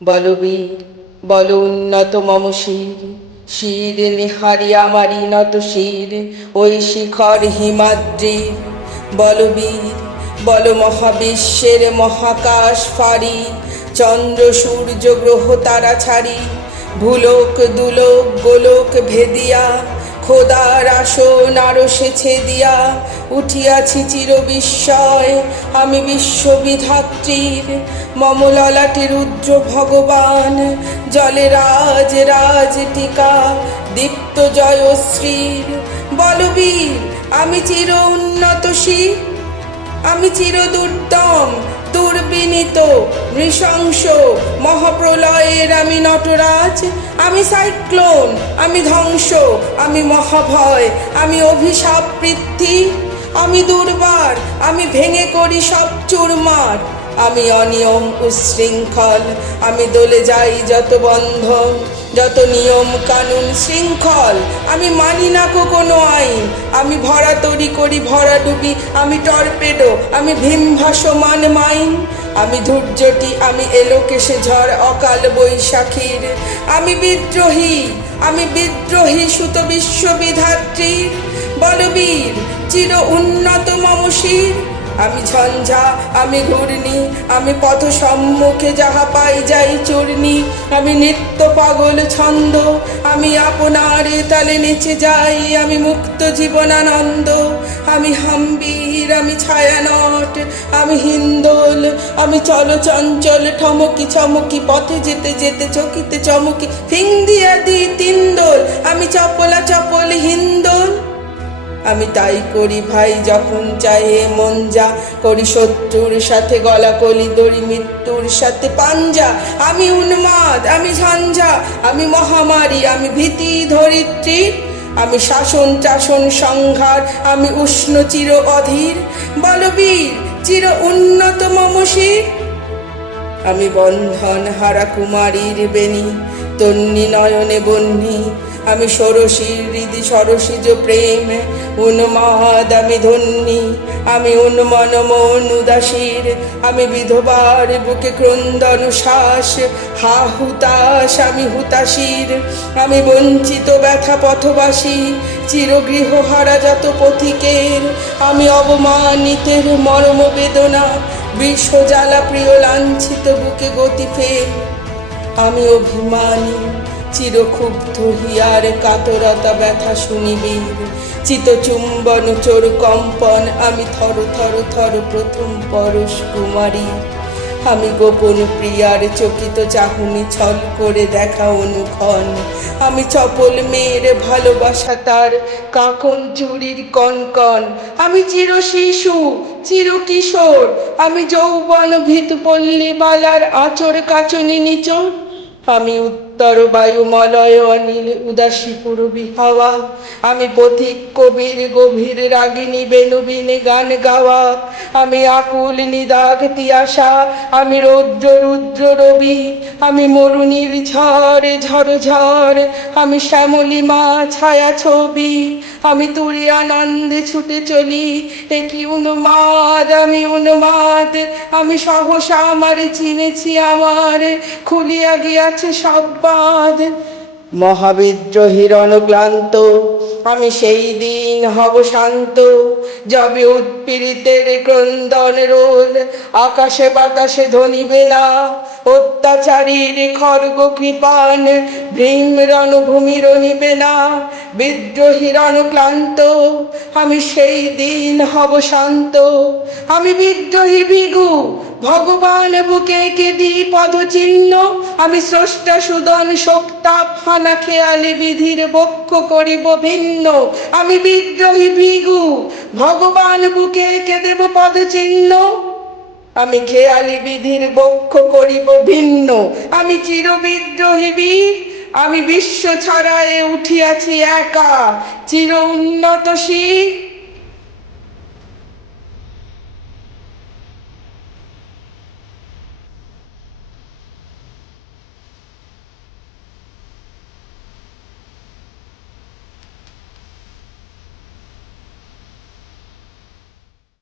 বলবীর বল উন্নত মম শির, শির নিহারি আমারি নত শির ওই শিখর হিমাদ্রির। বলবীর বল মহাবিশ্বের মহাকাশ ফারি, চন্দ্র সূর্য গ্রহ তারা ছাড়ি, ভুলোক দুলোক গোলোক ভেদিয়া, খোদার আসন আরশে ছেদিয়া উঠিয়াছি চির বিস্ময় আমি বিশ্ববিধাত্রীর। মম ললাটে রুদ্র ভগবান, জলে রাজ রাজ টিকা দীপ্ত জয়শ্রীর। বলবীর আমি চির উন্নত শির, আমি চির দুর্দম দুর্বিনীত নৃশংস মহাপ্রলয়ের আমি নটরাজ, আমি সাইক্লোন, আমি ধ্বংস, আমি মহাভয়, আমি অভিশাপ পৃথ্বী, আমি দুর্বার, আমি ভেঙে করি সব চুরমার, আমি অনিয়ম উশৃঙ্খল, আমি দলে যাই যত বন্ধন যত নিয়ম কানুন শৃঙ্খল, আমি মানি না কোনো আইন, আমি ভরা তরি করি ভরা ডুবি, আমি টর্পেডো, আমি ভীম ভাসমান মাইন, আমি ধৈর্যটি, আমি এলোকেশে ঝড় অকাল বৈশাখীর, আমি বিদ্রোহী, আমি বিদ্রোহী সুত বিশ্ববিধাত্রীর। বলবীর চির উন্নত মম শির, আমি ঝঞ্ঝা, আমি ঘূর্ণি, আমি পথ সম্মুখে যাহা পাই যাই চূর্ণি, আমি নিত্য পাগল ছন্দ, আমি আপনার তালে নেচে যাই, আমি মুক্ত জীবনানন্দ, আমি হাম্বীর, আমি ছায়ানট, আমি হিন্দোল, আমি চলচঞ্চল ঠমকি চমকি পথে যেতে যেতে চকিতে চমকি ফিং দিয়া দি তিন্দোল, আমি চপলা চপল হিন্দোল। আমি তাই করি ভাই যখন চাহে মন যা, করি শত্রুর সাথে গলা কলি দড়ি মৃত্যুর সাথে পাঞ্জা, আমি উন্মাদ, আমি ঝঞ্ঝা, আমি মহামারী, আমি ভীতি ধরিত্রী, আমি শাসন চাসন সংহার, আমি উষ্ণ চির অধীর। বলবীর চির উন্নত মম শির, আমি বন্ধন হারা কুমারীর বেণী তন্নি নয়নে বন্যী, আমি ষোড়শীর হৃদি সরসিজ প্রেম উন্মাদ, আমি ধন্যী, আমি উন্মন মন উদাসীর, আমি বিধবার বুকে ক্রন্দন শ্বাস হা হুতাশ, আমি হুতাশীর, আমি বঞ্চিত ব্যথা পথবাসী চিরগৃহ হারা যত পথিকের, আমি অবমানিতের মর্ম বেদনা বিশ্ব জ্বালা প্রিয় লাঞ্ছিত বুকে গতি ফের, আমি অভিমানী চিরক্ষুব্ধ হিয়ার কাতরতা ব্যথা শুনিবীর, চিতচুম্বন চোর কম্পন, আমি থর থর থর প্রথম পরশ কুমারী, আমি গোপন প্রিয়ার চকিত চাহনি ছল করে দেখা অনুক্ষণ, আমি চপল মেয়ের ভালোবাসা তার কাকন চুরির কনকন, আমি চির শিশু চির কিশোর, আমি যৌবন ভীত পল্লী বালার আচর কাচনি নিচর, আমি উত্তর বায়ুমলয় অনিল উদাসী পূর্বী হাওয়া, আমি পথিক কবির গভীর রাগিনী বেনুবিনে গান গাওয়া, আমি আকুল নিদাগ তিয়াসা, আমি রৌদ্র রুদ্র রবি, আমি মরুণীর ঝড় ঝড় ঝড়, আমি শ্যামলিমা ছায়া ছবি, আমি তুরি আনন্দে ছুটে চলি, একই উন্মাদ, আমি উন্মাদ, আমি সহসা আমার চিনেছি আমার খুলিয়া গিয়াছে সব বাঁধ। মহাবিদ্রোহীর অনুক্লান্ত আমি সেই দিন হব শান্ত, যবে উৎপীড়িতের ক্রন্দন রোল আকাশে বাতাসে ধ্বনিবে না, অত্যাচারীর খর্গ কৃপান ভীম রণভূমি রণিবে না, বিদ্রোহীর অনুক্লান্ত আমি সেই দিন হব শান্ত, আমি বিদ্রোহী ভিগু ভগবান বুকে কেদি পদচিহ্ন, আমি স্রষ্টা সুদন শোকতাপ ফানা খেয়ালি বিধির বক্ষ করিব ভিন্ন, আমি বিদ্রোহী ভিগু ভগবান বুকে কে দেব পদচিহ্ন, আমি খেয়ালি বিধির বক্ষ করিব ভিন্ন, আমি চির বিদ্রোহী বীর, আমি বিশ্ব ছড়ায়ে উঠিয়াছি একা চির উন্নত শির।